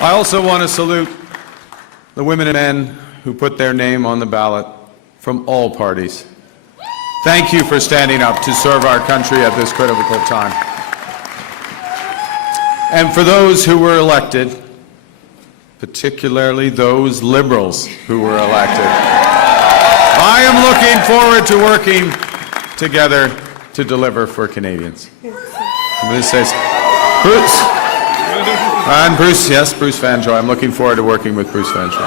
I also want to salute the women and men who put their name on the ballot from all parties. Thank you for standing up to serve our country at this critical time. And for those who were elected, particularly those Liberals who were elected, I am looking forward to working together to deliver for Canadians. This says, Bruce. And Bruce, yes, Bruce Vanjoy. I'm looking forward to working with Bruce Vanjoy.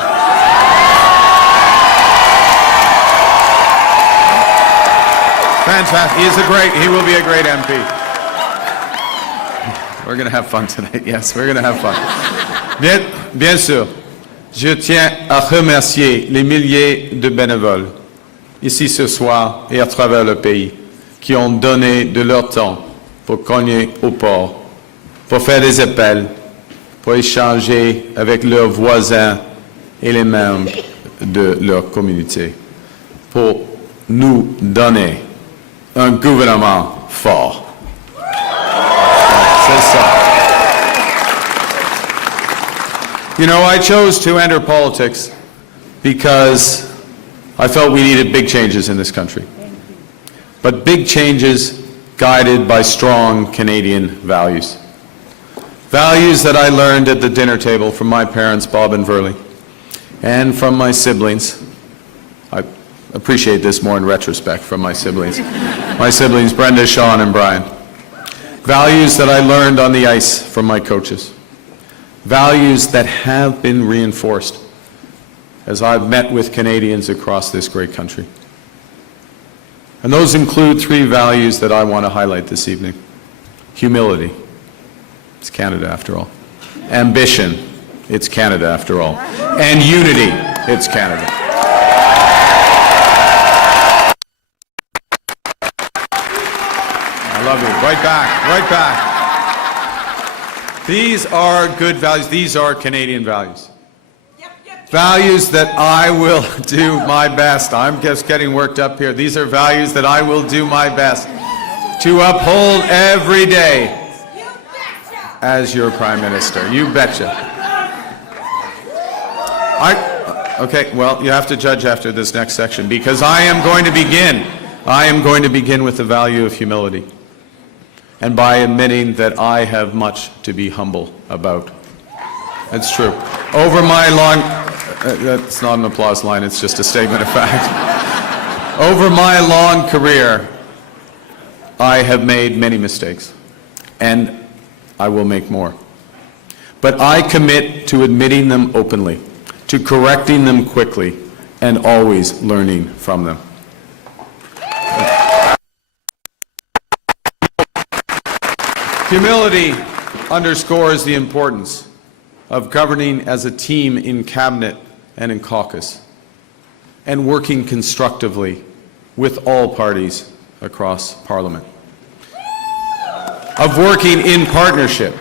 Fantastic. He will be a great MP. We're going to have fun tonight. Yes, we're going to have fun. Bien sûr, je tiens à remercier les milliers de bénévoles ici ce soir et à travers le pays qui ont donné de leur temps pour cogner au port, pour faire des appels, pour échanger avec leurs voisins et les membres de leur communauté, pour nous donner un gouvernement fort. C'est ça. You know, I chose to enter politics because I felt we needed big changes in this country. But big changes guided by strong Canadian values. Values that I learned at the dinner table from my parents, Bob and Verley, and from my siblings. I appreciate this more in retrospect from my siblings. My siblings, Brenda, Sean, and Brian. Values that I learned on the ice from my coaches. Values that have been reinforced as I've met with Canadians across this great country. And those include three values that I want to highlight this evening. Humility. It's Canada after all. Ambition. It's Canada after all. And unity. It's Canada. I love you. Right back. Right back. These are good values. These are Canadian values. Values that I will do my best. I'm just getting worked up here. These are values that I will do my best to uphold every day as your Prime Minister. You betcha. Okay, well, you have to judge after this next section because I am going to begin with the value of humility, and by admitting that I have much to be humble about. That's true. Over my long, that's not an applause line, it's just a statement of fact. Over my long career, I have made many mistakes, and I will make more. But I commit to admitting them openly, to correcting them quickly, and always learning from them. Humility underscores the importance of governing as a team in cabinet and in caucus, and working constructively with all parties across Parliament, of working in partnership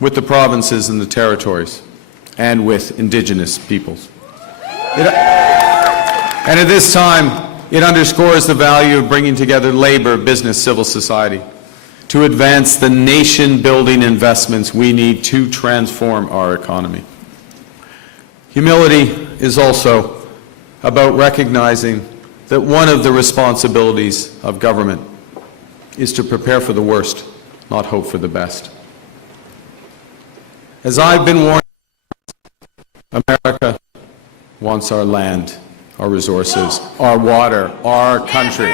with the provinces and the territories, and with Indigenous peoples. And at this time, it underscores the value of bringing together labor, business, civil society, to advance the nation-building investments we need to transform our economy. Humility is also about recognizing that one of the responsibilities of government is to prepare for the worst, not hope for the best. As I've been warned, America wants our land, our resources, our water, our country.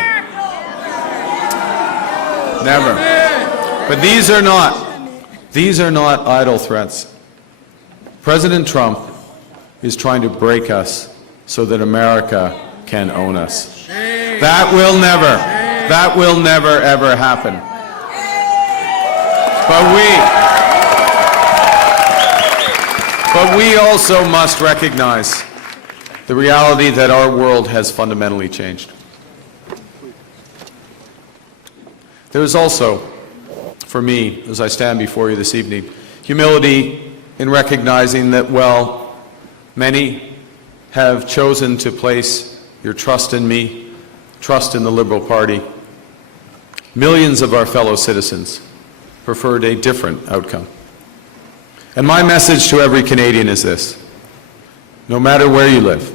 Never. But these are not idle threats. President Trump is trying to break us so that America can own us. That will never ever happen. But we also must recognize the reality that our world has fundamentally changed. There is also, for me, as I stand before you this evening, humility in recognizing that, well, many have chosen to place your trust in me, trust in the Liberal Party. Millions of our fellow citizens preferred a different outcome. And my message to every Canadian is this: no matter where you live,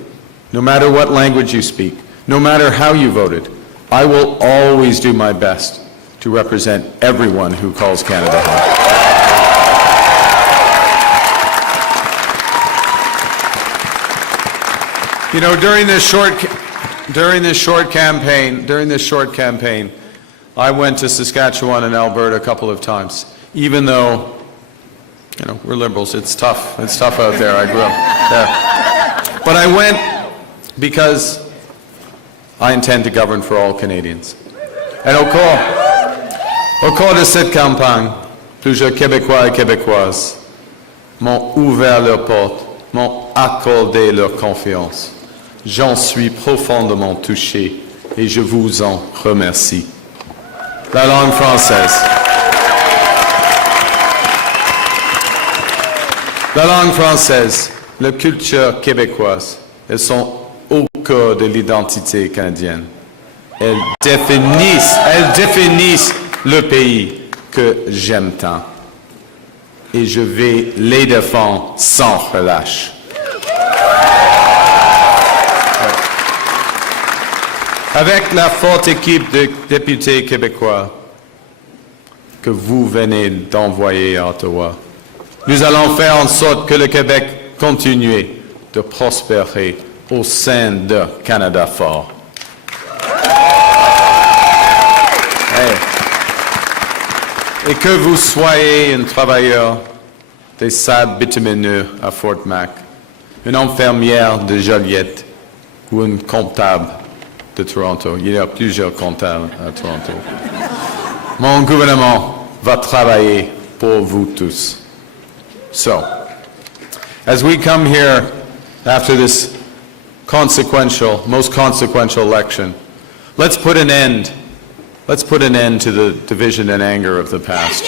no matter what language you speak, no matter how you voted, I will always do my best to represent everyone who calls Canada home. You know, during this short campaign, I went to Saskatchewan and Alberta a couple of times, even though, you know, we're Liberals. It's tough. It's tough out there. I grew up there. But I went because I intend to govern for all Canadians. And au cours de cette campagne, plusieurs Québécois et Québécoises m'ont ouvert leurs portes, m'ont accordé leur confiance. J'en suis profondément touché et je vous en remercie. La langue française. La langue française, la culture québécoise, elles sont au cœur de l'identité canadienne. Elles définissent le pays que j'aime tant. Et je vais les défendre sans relâche. Avec la forte équipe de députés québécois que vous venez d'envoyer à Ottawa, nous allons faire en sorte que le Québec continue de prospérer au sein de Canada fort. Et que vous soyez un travailleur des sables bitumineux à Fort Mac, une infirmière de Joliette ou une comptable de Toronto. Il y a plusieurs comptables à Toronto. Mon gouvernement va travailler pour vous tous. So, as we come here after this most consequential election, let's put an end to the division and anger of the past.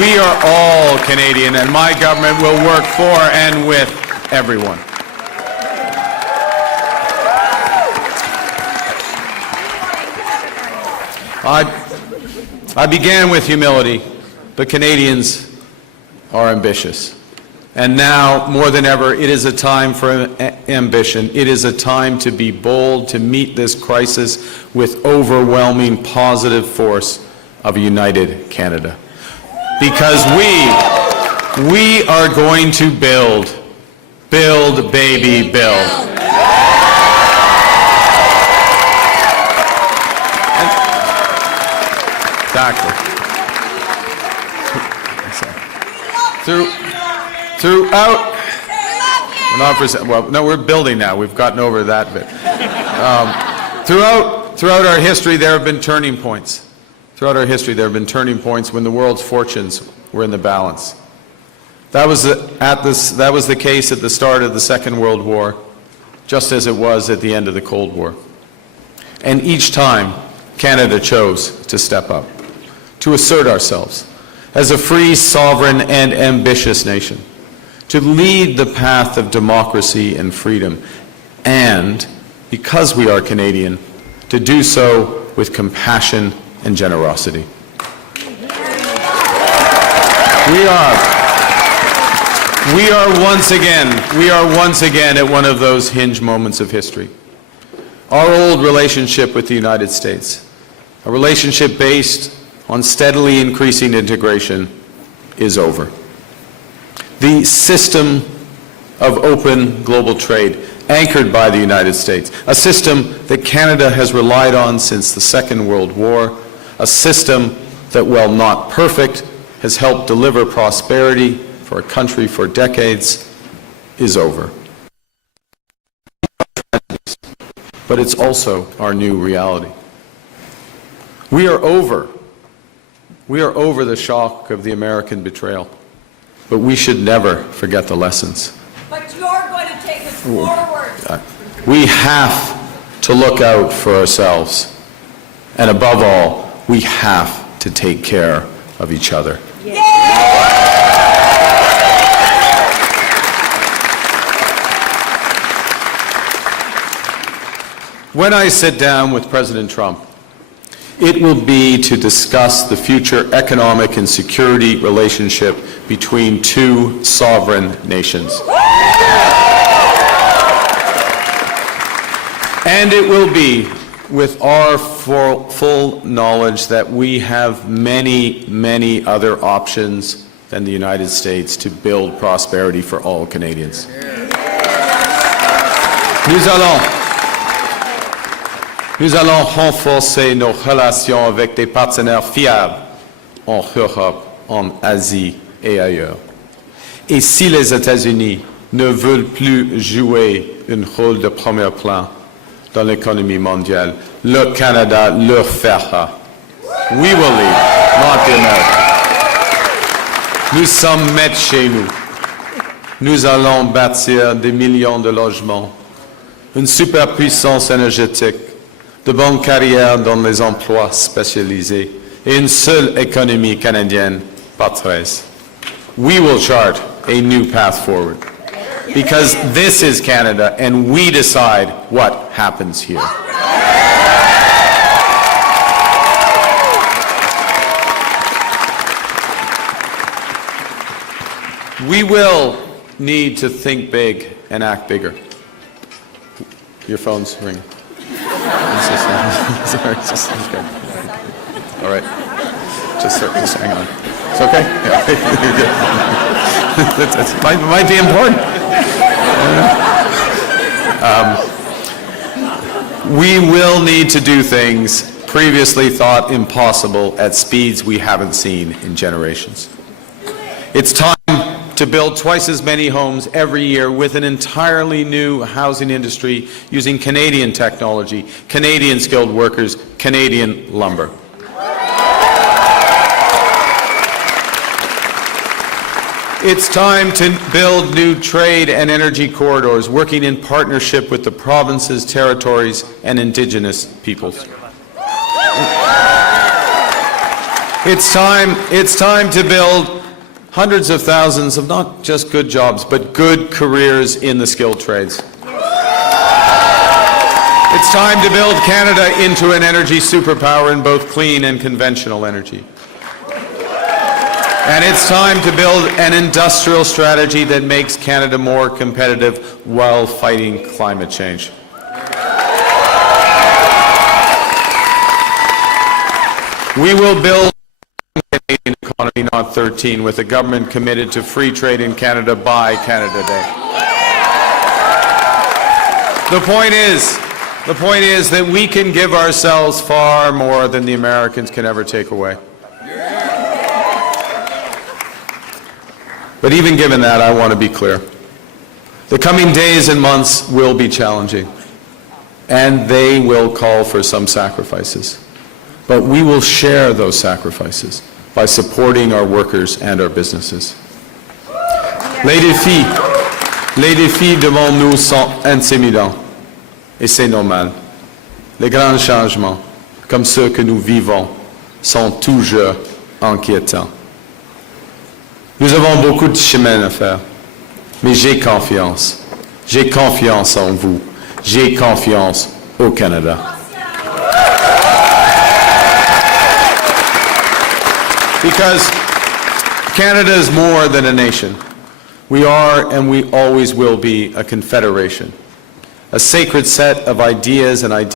We are all Canadian, and my government will work for and with everyone. I began with humility, but Canadians are ambitious. And now, more than ever, it is a time for ambition. It is a time to be bold, to meet this crisis with overwhelming positive force of a united Canada. Because we are going to build, baby, build. Exactly. Throughout, we're building now. We've gotten over that bit. Throughout our history, there have been turning points. Throughout our history, there have been turning points when the world's fortunes were in the balance. That was the case at the start of the Second World War, just as it was at the end of the Cold War. And each time, Canada chose to step up, to assert ourselves as a free, sovereign, and ambitious nation, to lead the path of democracy and freedom, and, because we are Canadian, to do so with compassion and generosity. We are once again at one of those hinge moments of history. Our old relationship with the United States, a relationship based on steadily increasing integration, is over. The system of open global trade, anchored by the United States, a system that Canada has relied on since the Second World War, a system that, while not perfect, has helped deliver prosperity for a country for decades, is over. But it's also our new reality. We are over the shock of the American betrayal, but we should never forget the lessons. But you're going to take us forward. We have to look out for ourselves, and above all, we have to take care of each other. When I sit down with President Trump, It will be to discuss the future economic and security relationship between two sovereign nations. And it will be with our full knowledge that we have many, many other options than the United States to build prosperity for all Canadians. Nous allons renforcer nos relations avec des partenaires fiables en Europe, en Asie et ailleurs. Et si les États-Unis ne veulent plus jouer un rôle de premier plan dans l'économie mondiale, le Canada leur fera. We will lead, not the Americans. Nous sommes maîtres chez nous. Nous allons bâtir des millions de logements, une superpuissance énergétique, de bonnes carrières dans les emplois spécialisés et une seule économie canadienne par 13. We will chart a new path forward because this is Canada and we decide what happens here. We will need to think big and act bigger. Your phone's ringing. Sorry, just okay. All right. Just hang on. It's okay? Yeah. It might be important. We will need to do things previously thought impossible at speeds we haven't seen in generations. It's time to build twice as many homes every year with an entirely new housing industry using Canadian technology, Canadian skilled workers, Canadian lumber. It's time to build new trade and energy corridors, working in partnership with the provinces, territories, and Indigenous peoples. It's time to build hundreds of thousands of not just good jobs, but good careers in the skilled trades. It's time to build Canada into an energy superpower in both clean and conventional energy. And it's time to build an industrial strategy that makes Canada more competitive while fighting climate change. We will build Canadian economy, not 13, with a government committed to free trade in Canada by Canada Day. The point is that we can give ourselves far more than the Americans can ever take away. But even given that, I want to be clear. The coming days and months will be challenging, and they will call for some sacrifices. But we will share those sacrifices by supporting our workers and our businesses. Les défis devant nous sont intimidants, et c'est normal. Les grands changements, comme ceux que nous vivons, sont toujours inquiétants. Nous avons beaucoup de chemin à faire, mais j'ai confiance. J'ai confiance en vous. J'ai confiance au Canada. Because Canada is more than a nation. We are and we always will be a confederation, a sacred set of ideas and